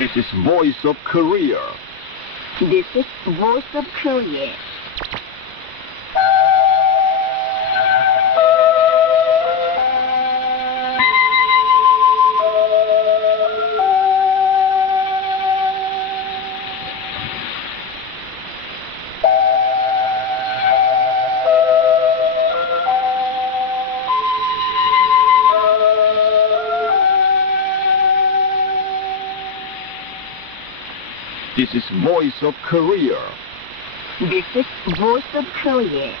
This is Voice of Korea. This is Voice of Korea. This is Voice of Korea. This is Voice of Korea.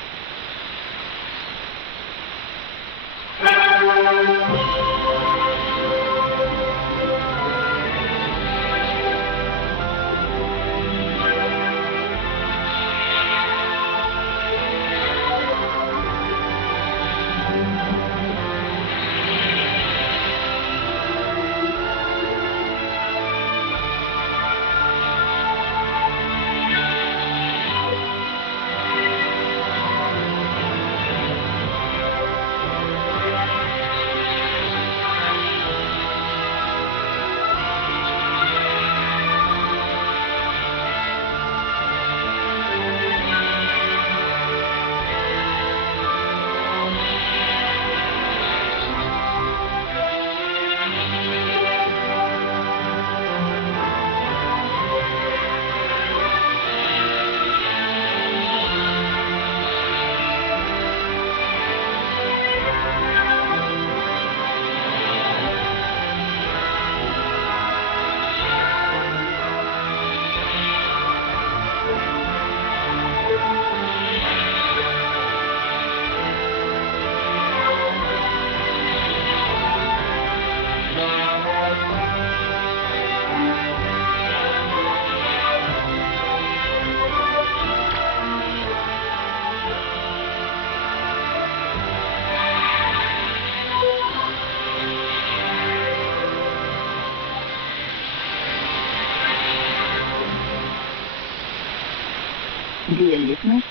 Dear listeners,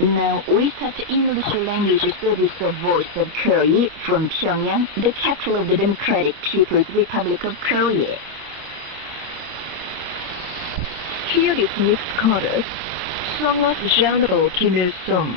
now we start the English language service of Voice of Korea from Pyongyang, the capital of the Democratic People's Republic of Korea. Here is Miss Carter, Song of General Kim Il-sung.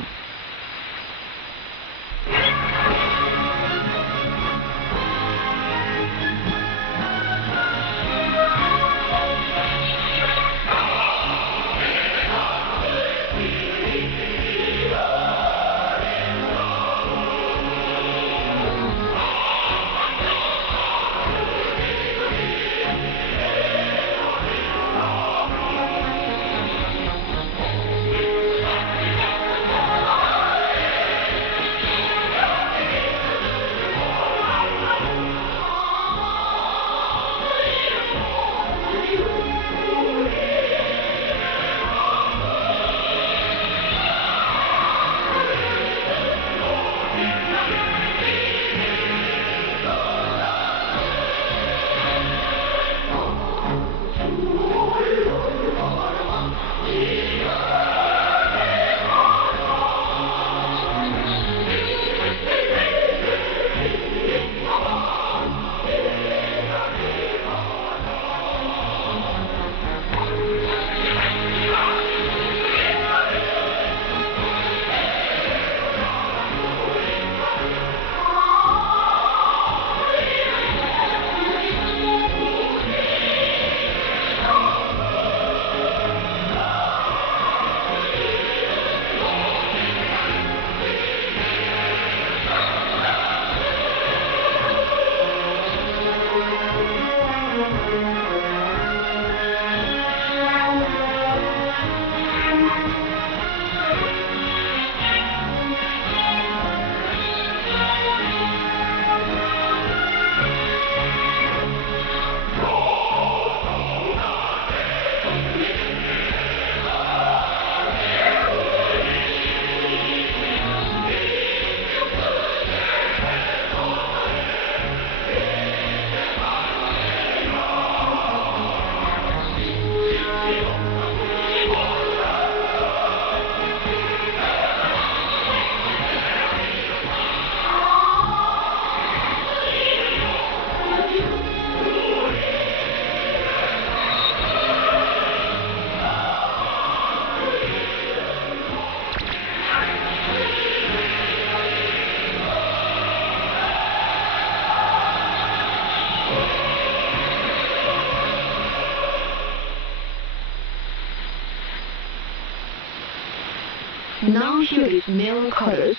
Now here is male chorus,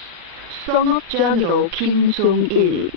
성악장으로 김종일.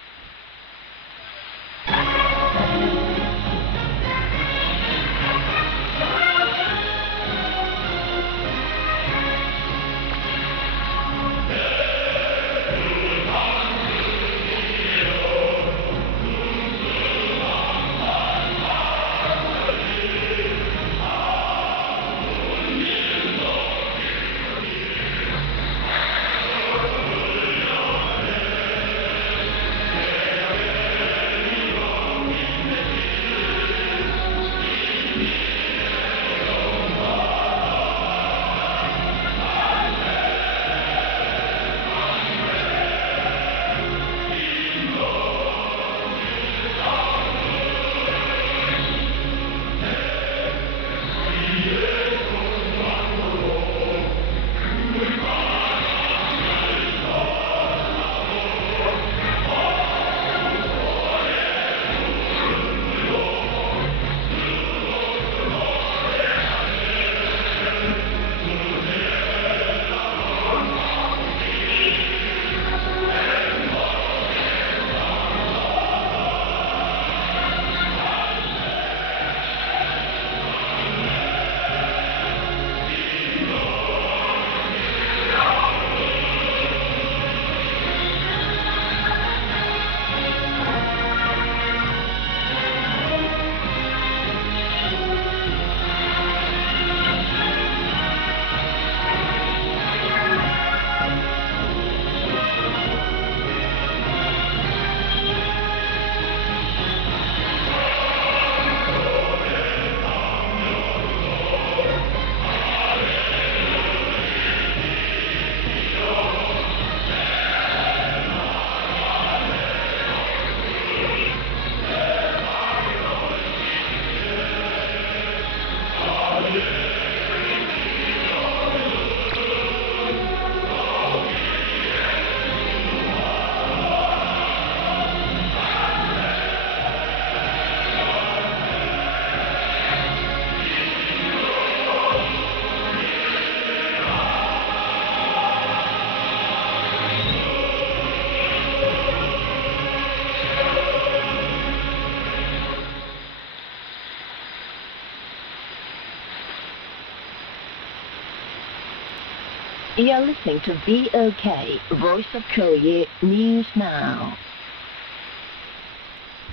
You are listening to VOK, Voice of Korea, News Now.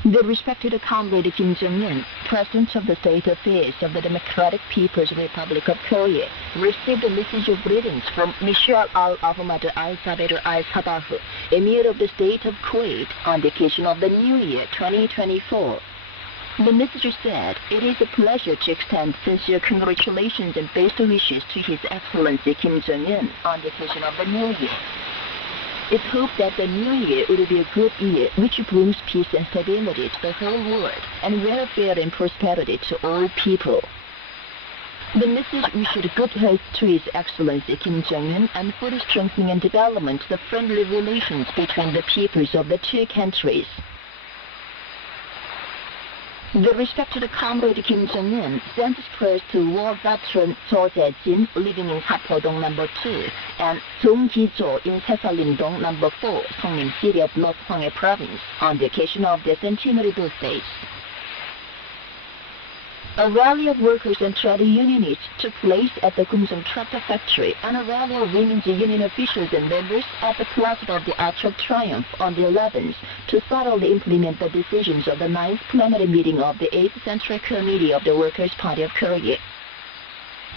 The respected comrade Kim Jong-un, President of the State Affairs of the Democratic People's Republic of Korea, received a message of greetings from Michelle Al-Ahmad Al-Sabir Al-Sabah, Emir of the State of Kuwait, on the occasion of the New Year 2024. The messenger said, "It is a pleasure to extend sincere congratulations and best wishes to His Excellency Kim Jong-un on the occasion of the New Year. It's hoped that the New Year will be a good year which brings peace and stability to the whole world and welfare and prosperity to all people." The message wished good health to His Excellency Kim Jong-un and for the strengthening and development of the friendly relations between the peoples of the two countries. The respected comrade Kim Jong-un sent his prayers to war veteran Cho Jae-jin living in Hapodong No. 2 and Song Ki-jo in Sasalim-dong No. 4, Songnim City of North Hwanghae Province on the occasion of their centenary birthdays. A rally of workers and trade unionists took place at the Kumsung Tractor Factory, and a rally of women's union officials and members at the Plaza of the Arch of Triumph on the 11th to thoroughly implement the decisions of the 9th plenary meeting of the 8th Central Committee of the Workers' Party of Korea.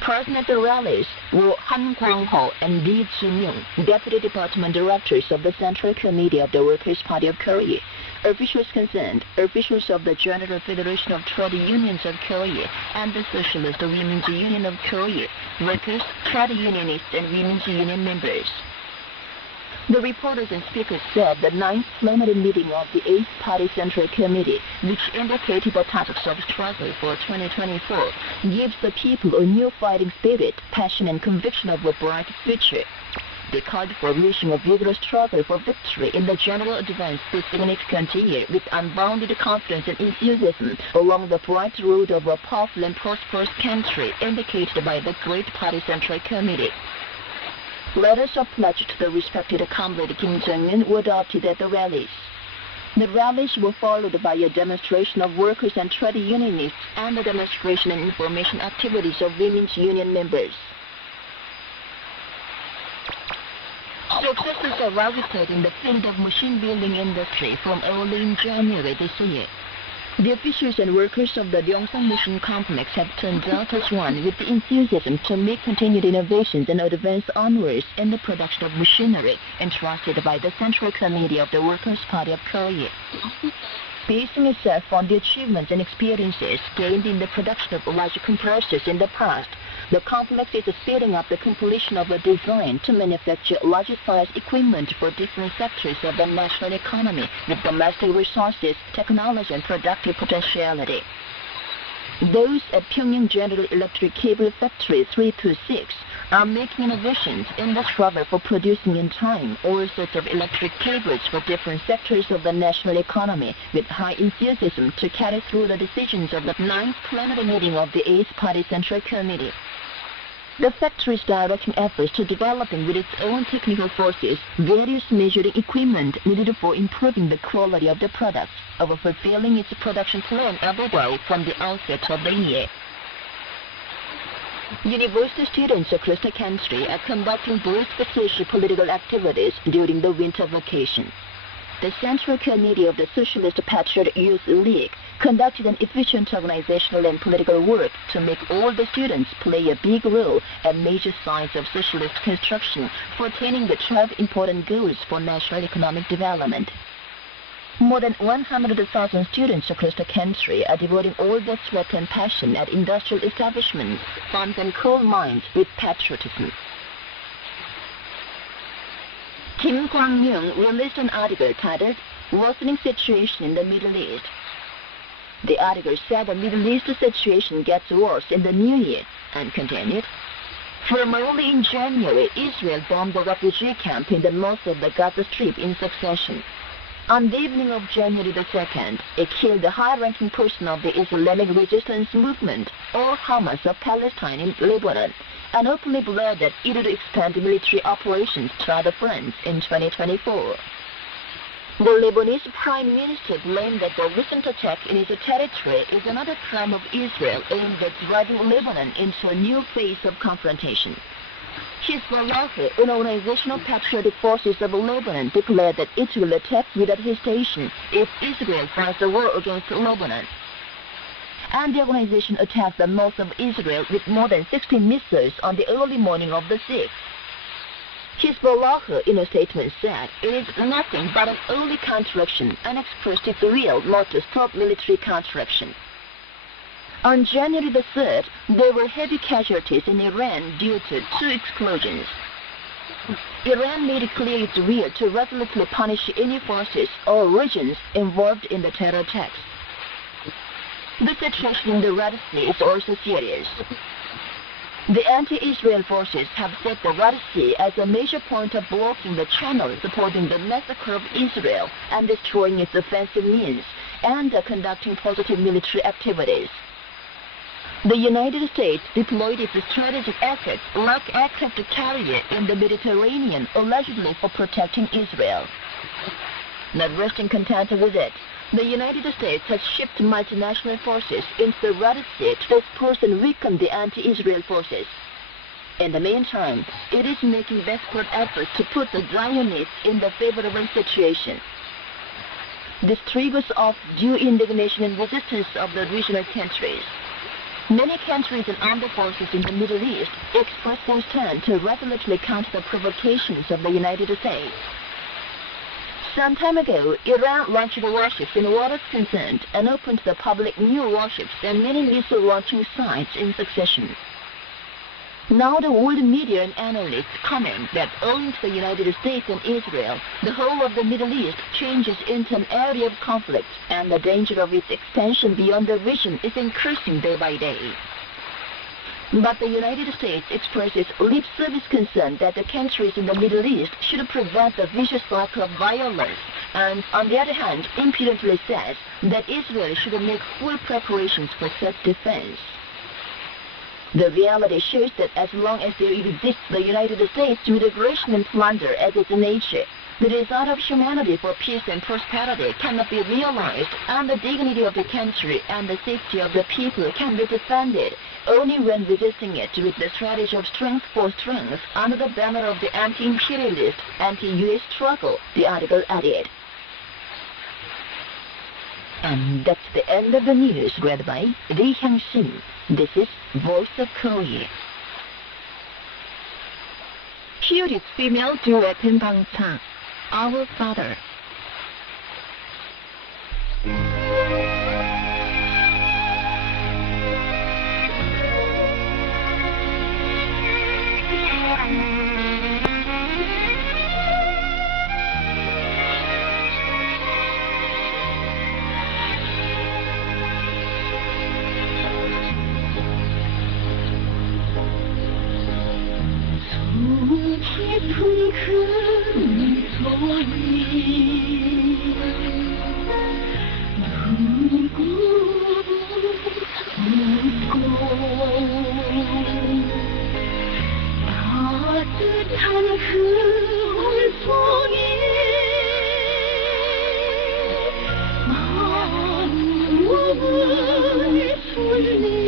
Present at the rallies were Han Kwang-ho and Lee Jun-young, Deputy Department Directors of the Central Committee of the Workers' Party of Korea, officials concerned, officials of the General Federation of Trade Unions of Korea and the Socialist Women's Union of Korea, workers, trade unionists, and women's union members. The reporters and speakers said the 9th plenary meeting of the 8th Party Central Committee, which indicated the topics of struggle for 2024, gives the people a new fighting spirit, passion, and conviction of a bright future. They called for reaching a vigorous struggle for victory in the general advance this significant year with unbounded confidence and enthusiasm along the bright road of a powerful and prosperous country indicated by the Great Party Central Committee. Letters of pledge to the respected comrade Kim Jong-un were adopted at the rallies. The rallies were followed by a demonstration of workers and trade unionists and the demonstration and information activities of women's union members. Successes are registered in the field of machine building industry from early in January this year. The officials and workers of the Gyeongsang Mission Complex have turned out as one with the enthusiasm to make continued innovations and advance onwards in the production of machinery entrusted by the Central Committee of the Workers' Party of Korea. Basing itself on the achievements and experiences gained in the production of large compressors in the past, the complex is speeding up the completion of a design to manufacture large-sized equipment for different sectors of the national economy with domestic resources, technology, and productive potentiality. Those at Pyongyang General Electric Cable Factory 326 are making innovations in the struggle for producing in time all sorts of electric cables for different sectors of the national economy with high enthusiasm to carry through the decisions of the 9th plenary meeting of the 8th Party Central Committee. The factory is directing efforts to developing with its own technical forces various measuring equipment needed for improving the quality of the products, of fulfilling its production plan every day from the outset of the year. University students across the country are conducting brisk social political activities during the winter vacation. The Central Committee of the Socialist Patriot Youth League conducted an efficient organizational and political work to make all the students play a big role at major sites of socialist construction for attaining the 12 important goals for national economic development. More than 100,000 students across the country are devoting all their sweat and passion at industrial establishments, farms and coal mines with patriotism. Kim Kwang-myung released an article titled Worsening Situation in the Middle East. The article said the Middle East situation gets worse in the new year and continued, from early in January, Israel bombed the refugee camp in the north of the Gaza Strip in succession. On the evening of January the 2nd, it killed a high-ranking person of the Islamic Resistance Movement, or Hamas of Palestine in Lebanon, and openly declared that it would expand military operations to other fronts in 2024. The Lebanese Prime Minister claimed that the recent attack in his territory is another crime of Israel aimed at driving Lebanon into a new phase of confrontation. Hezbollah, an organization of patriotic forces of Lebanon, declared that it will attack without hesitation if Israel fights a war against Lebanon. And the organization attacked the north of Israel with more than 60 missiles on the early morning of the 6th. Hezbollah, in a statement, said it is nothing but an early counteraction and expressed its will not to stop military counteraction. On January the 3rd, there were heavy casualties in Iran due to 2 explosions. Iran made it clear its will to resolutely punish any forces or regions involved in the terror attacks. The situation in the Red Sea is also serious. The anti-Israel forces have set the Red Sea as a major point of blocking the channel supporting the massacre of Israel and destroying its offensive means, and are conducting positive military activities. The United States deployed its strategic assets like aircraft carrier in the Mediterranean allegedly for protecting Israel. Not resting content with it, the United States has shipped multinational forces into the Red Sea to disperse and weaken the anti-Israel forces. In the meantime, it is making desperate efforts to put the Zionists in the favorable situation. This triggers off due indignation and resistance of the regional countries. Many countries and armed forces in the Middle East express their stand to resolutely counter the provocations of the United States. Some time ago, Iran launched warships in waters concerned and opened to the public new warships and many missile launching sites in succession. Now the world media and analysts comment that owing to the United States and Israel, the whole of the Middle East changes into an area of conflict, and the danger of its expansion beyond the region is increasing day by day. But the United States expresses lip service concern that the countries in the Middle East should prevent the vicious cycle of violence, and on the other hand, impudently says that Israel should make full preparations for such defense. The reality shows that as long as there exists the United States with aggression and plunder as its nature, the desire of humanity for peace and prosperity cannot be realized, and the dignity of the country and the safety of the people can be defended only when resisting it with the strategy of strength for strength under the banner of the anti-imperialist, anti-U.S. struggle, the article added. And that's the end of the news read by Lee Hyung-shin. This is Voice of Korea. Here is female duet in Bangtan, Our Father. 깊은 그 소리 누구도 웃고 따뜻한 그 온송이 마음을 쏠리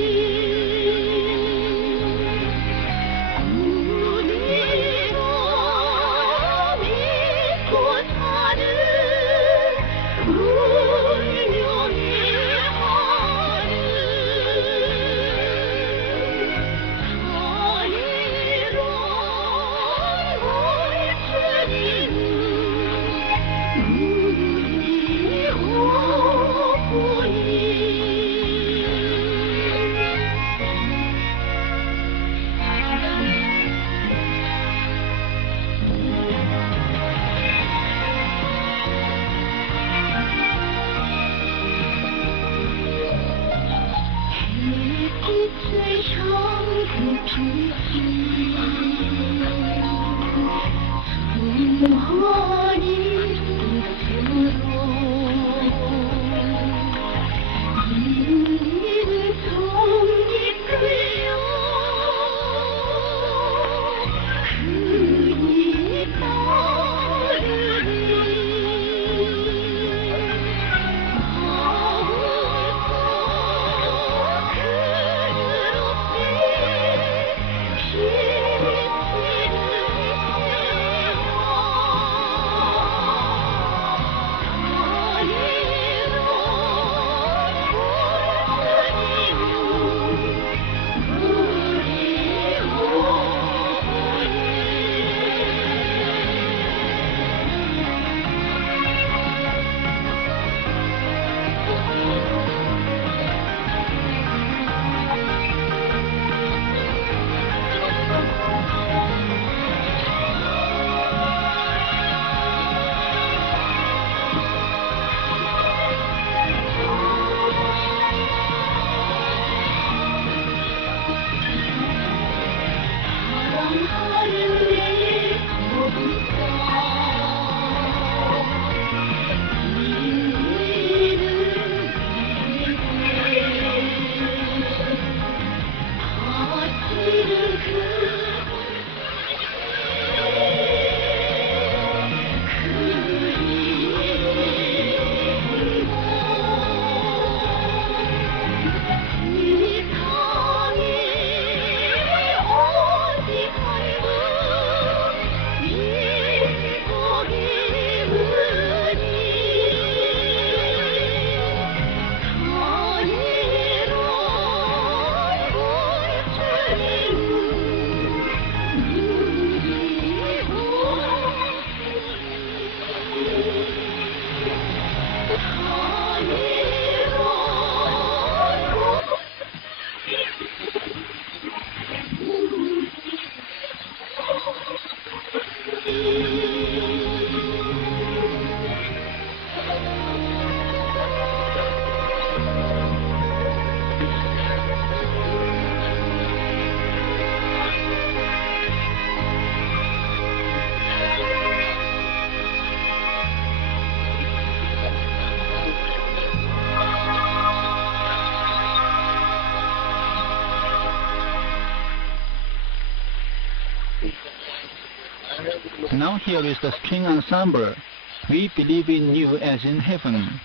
Now here is the string ensemble. We believe in you as in heaven.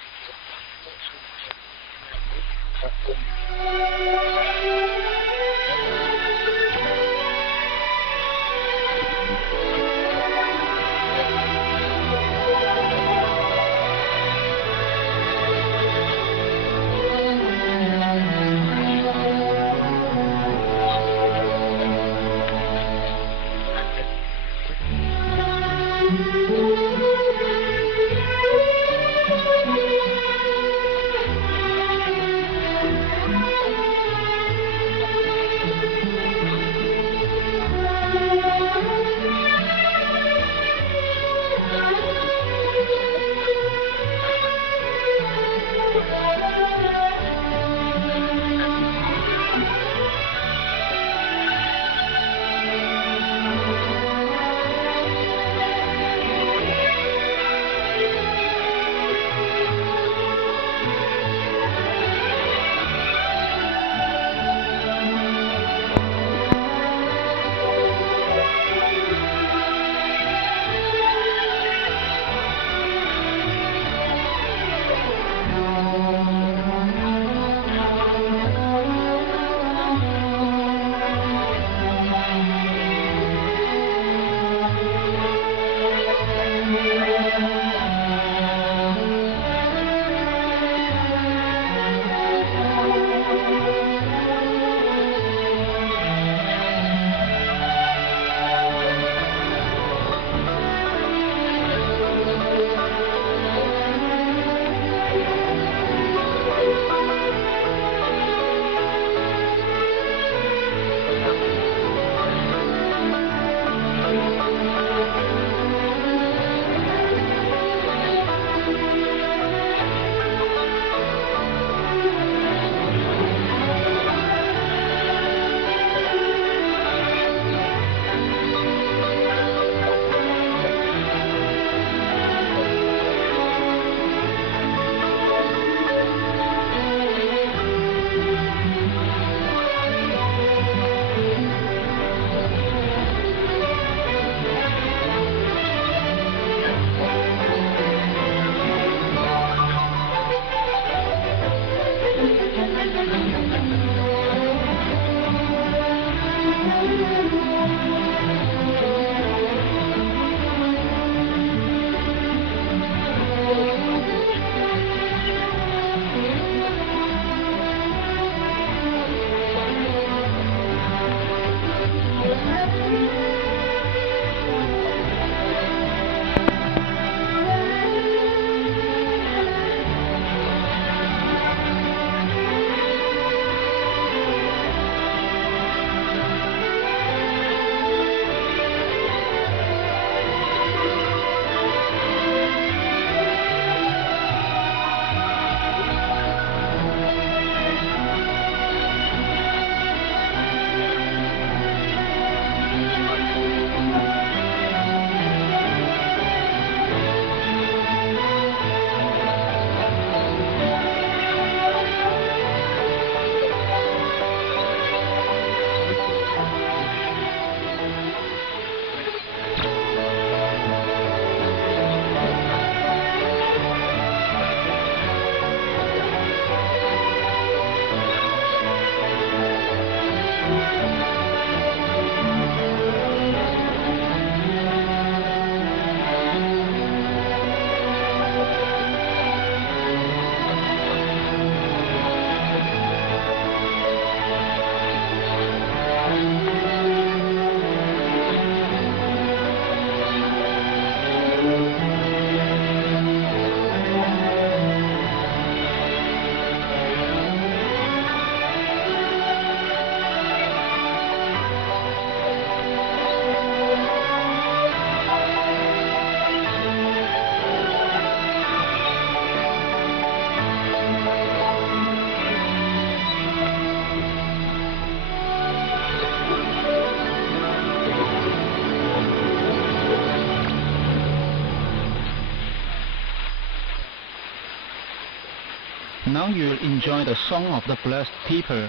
Now you will enjoy the song of the blessed people.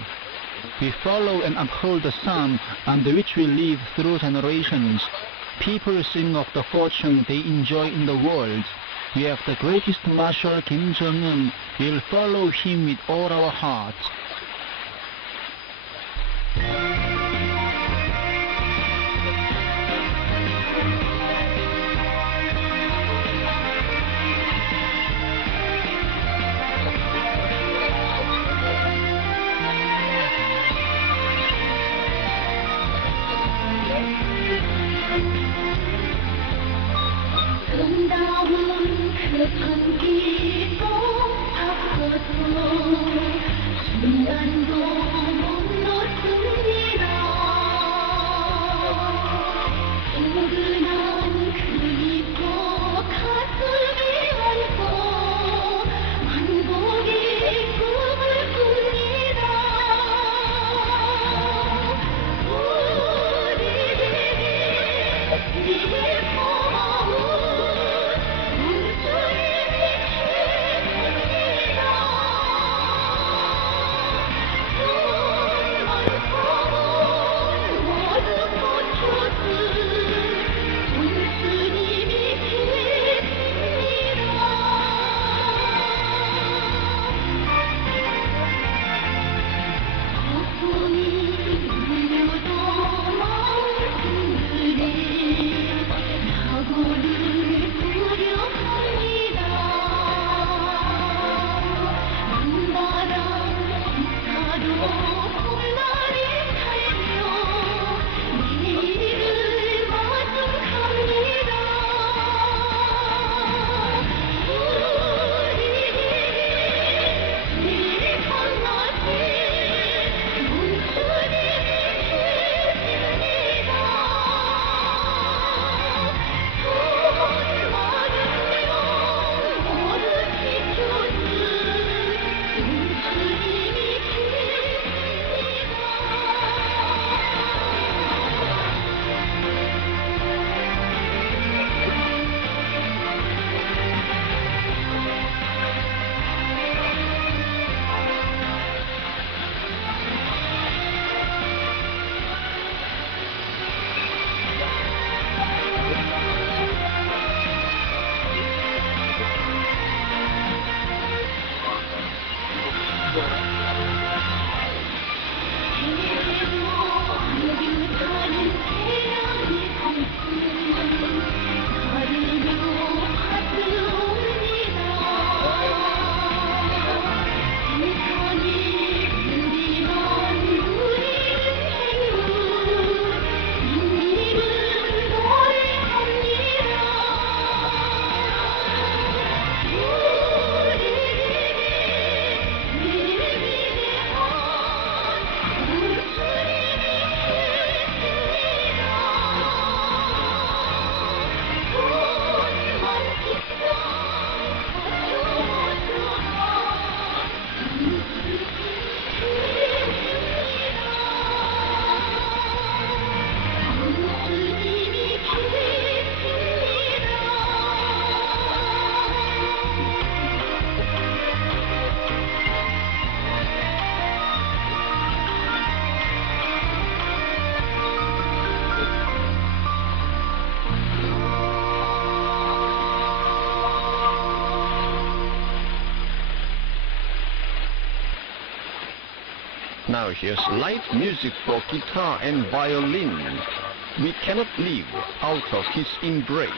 We follow and uphold the psalm under which we live through generations. people sing of the fortune they enjoy in the world, we have the greatest Marshal Kim Jong-un. We'll follow him with all our hearts. 정다운 그 전기도 앞서서 순간도 못 놓습니다. 든든한 그 입고 가슴이 안고 만복의 꿈을 꿉니다. 우리들의 Now here's light music for guitar and violin. We cannot live out of his embrace.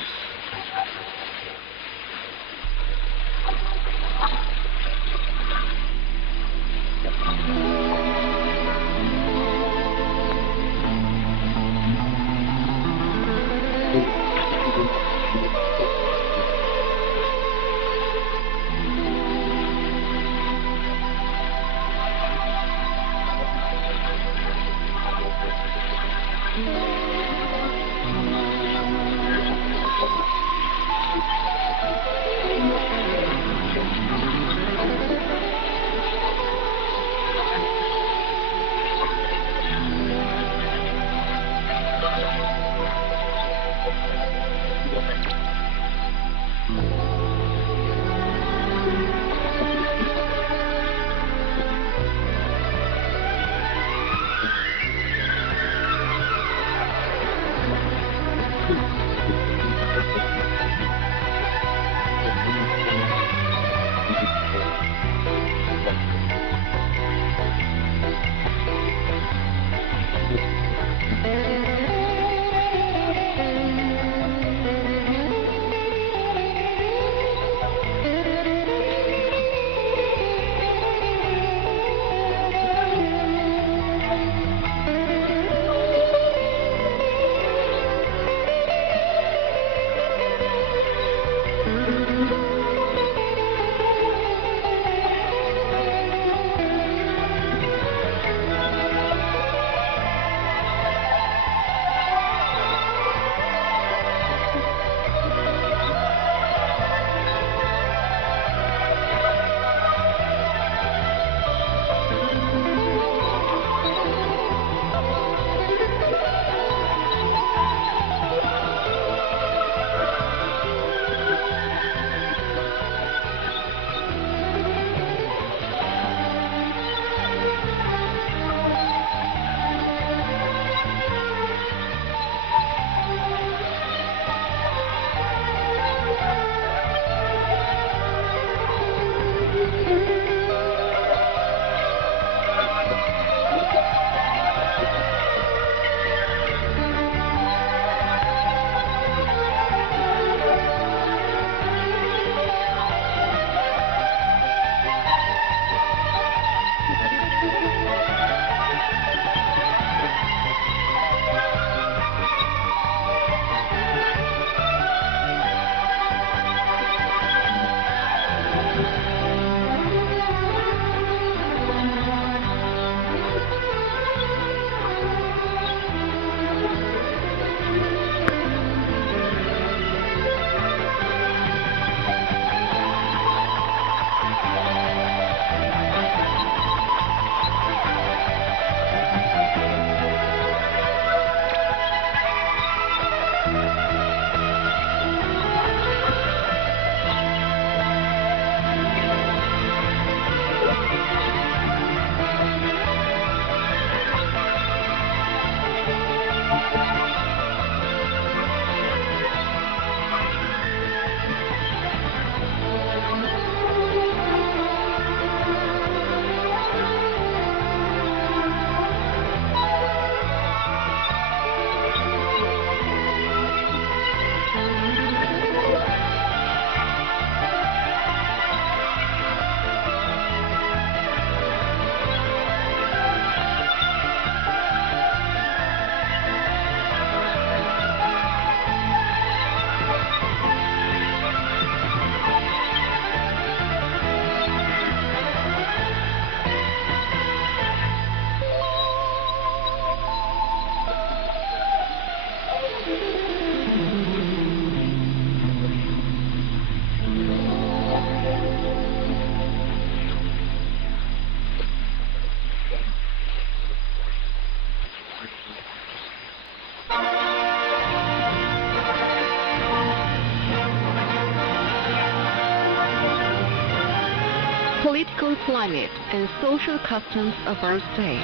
Political climate and social customs of our state.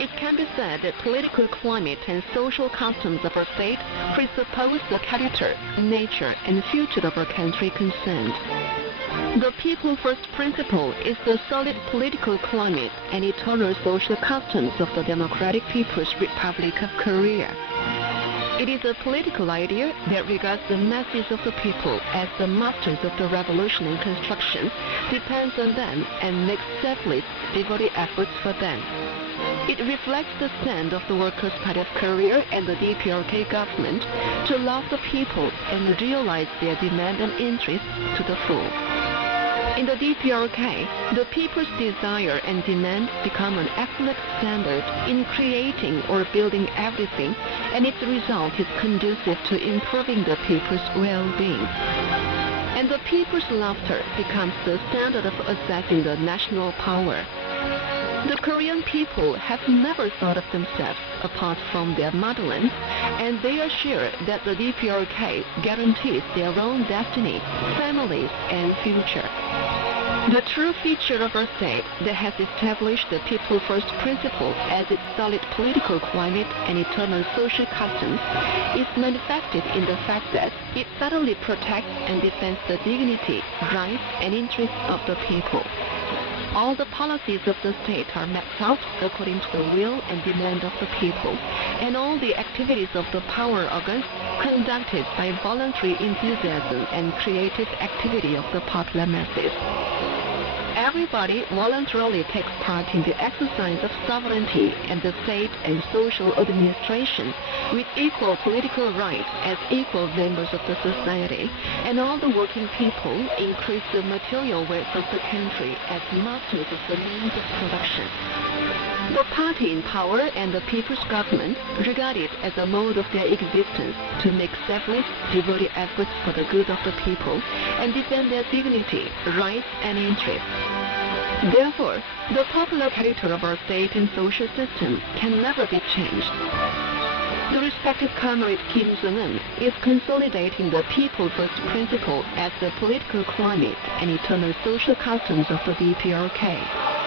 It can be said that political climate and social customs of our state presuppose the character, nature, and future of our country concerned. The people first principle is the solid political climate and eternal social customs of the Democratic People's Republic of Korea. It is a political idea that regards the masses of the people as the masters of the revolution and construction, depends on them, and makes selfless, devoted efforts for them. It reflects the stand of the Workers' Party of Korea and the DPRK government to love the people and realize their demand and interests to the full. In the DPRK, the people's desire and demand become an excellent standard in creating or building everything, and its result is conducive to improving the people's well-being. And the people's laughter becomes the standard of assessing the national power. The Korean people have never thought of themselves apart from their motherland, and they are sure that the DPRK guarantees their own destiny, families, and future. The true feature of our state that has established the people first principle as its solid political climate and eternal social customs is manifested in the fact that it thoroughly protects and defends the dignity, rights, and interests of the people. All the policies of the state are mapped out according to the will and demand of the people, and all the activities of the power organs conducted by voluntary enthusiasm and creative activity of the popular masses. Everybody voluntarily takes part in the exercise of sovereignty and the state and social administration with equal political rights as equal members of the society, and all the working people increase the material wealth of the country as masters of the means of production. The party in power and the people's government regard it as a mode of their existence to make selfless, devoted efforts for the good of the people and defend their dignity, rights, and interests. Therefore, the popular character of our state and social system can never be changed. The respected comrade Kim Jong-un is consolidating the people first principle as the political climate and eternal social customs of the DPRK.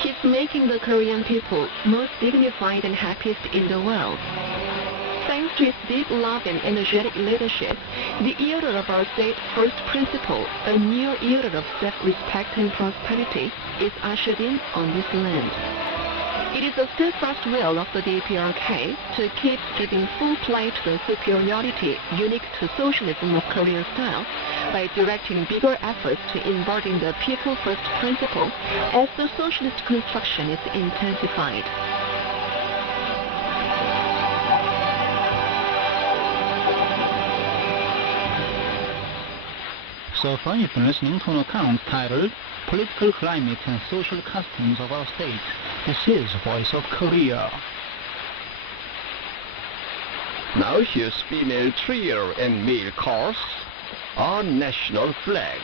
He's making the Korean people most dignified and happiest in the world. Thanks to his deep love and energetic leadership, the era of our state first principle, a new era of self-respect and prosperity, is ushered in on this land. It is the steadfast will of the DPRK to keep giving full play to the superiority unique to socialism of Korean style by directing bigger efforts to embodying the people first principle as the socialist construction is intensified. So far you've been listening to an account titled Political Climate and Social Customs of Our State. This is Voice of Korea. Now here's female trio and male chorus, our national flag.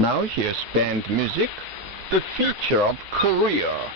Now here's band music, the future of Korea.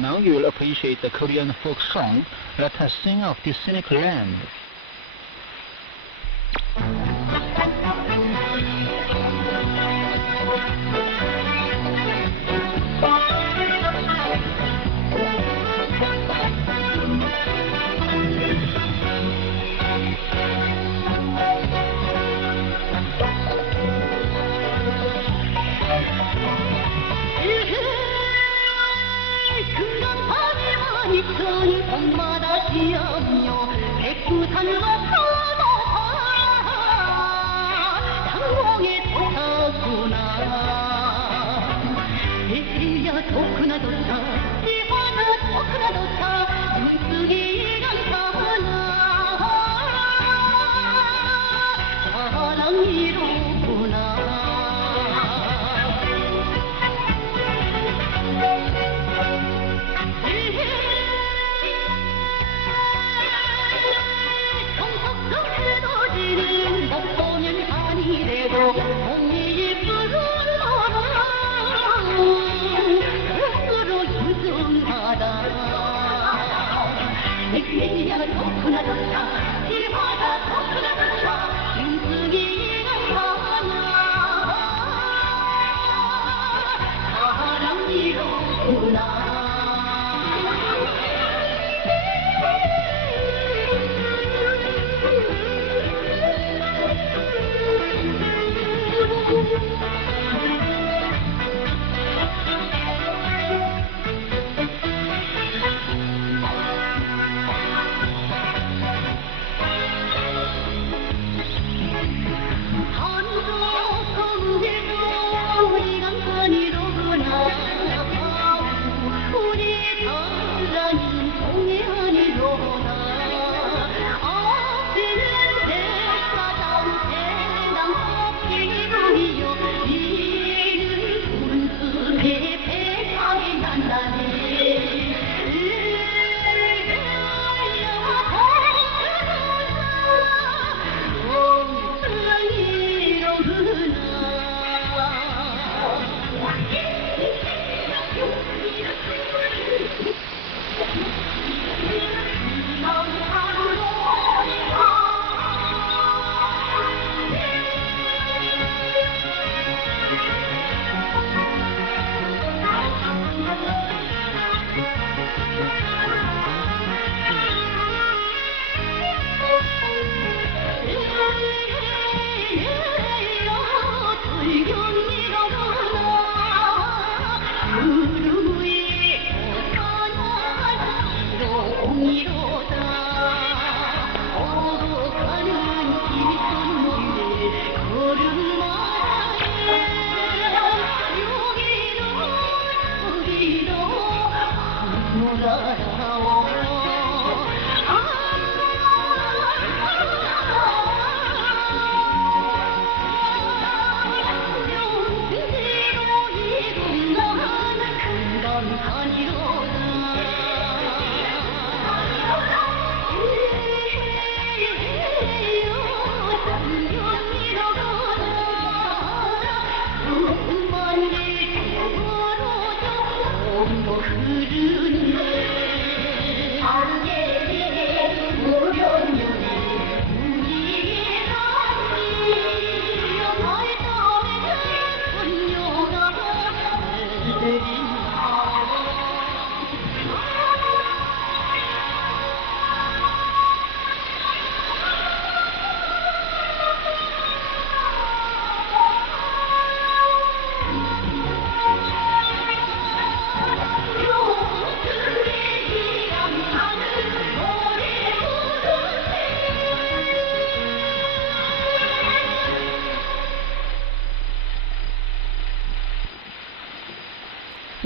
Now you will appreciate the Korean folk song, Let Us Sing of the Scenic Land. 밤마다 지어며 백두산로 파도가 당공에 솟았구나. 에헤야 좋구나 좋다 이화나 좋구나 좋다 눈뜨기 감사나 이야 좋구나 좋다 이화가 좋구나 좋다 김승희가 사냐 사랑이로구나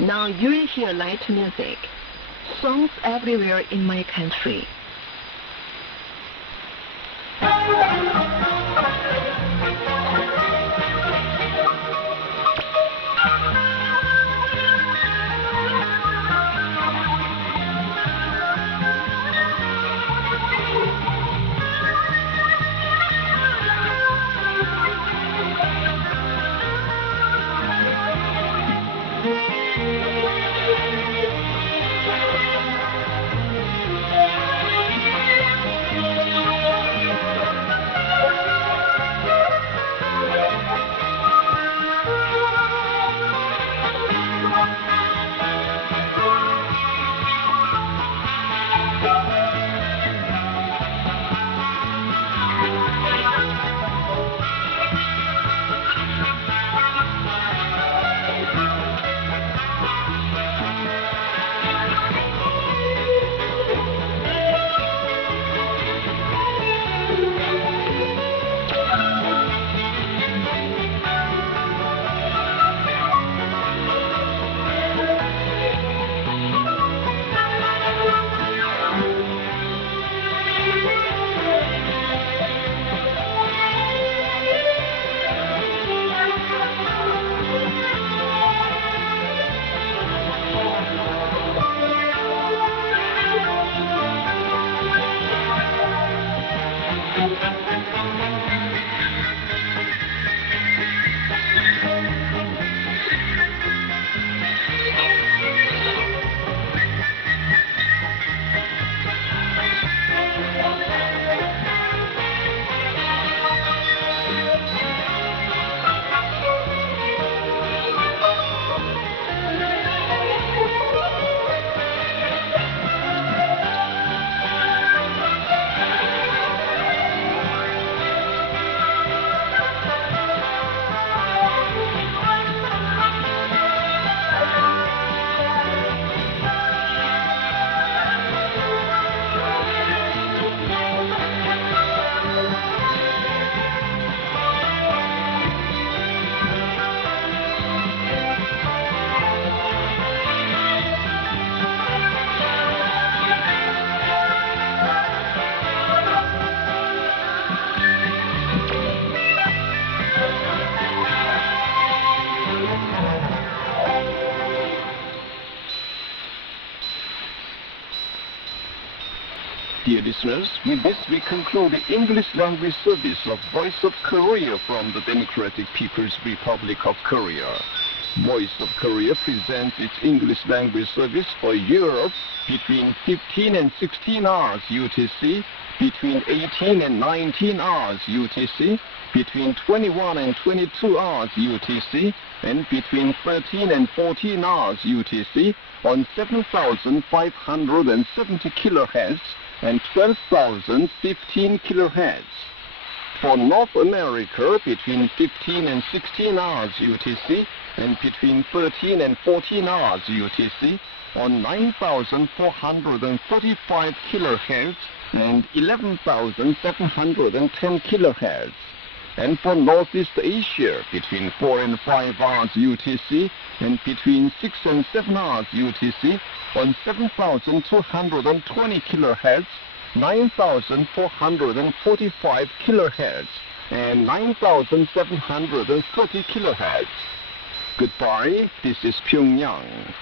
Now you'll hear light music, songs everywhere in my country. Dear listeners, with this we conclude the English language service of Voice of Korea from the Democratic People's Republic of Korea. Voice of Korea presents its English language service for Europe between 15 and 16 hours UTC, between 18 and 19 hours UTC, between 21 and 22 hours UTC, and between 13 and 14 hours UTC on 7,570 kHz and 12,015 kHz. For North America, between 15 and 16 hours UTC and between 13 and 14 hours UTC on 9,435 kHz and 11,710 kHz. And for Northeast Asia, between 4 and 5 hours UTC and between 6 and 7 hours UTC on 7,220 kHz, 9,445 kHz, and 9,730 kHz. Goodbye, this is Pyongyang.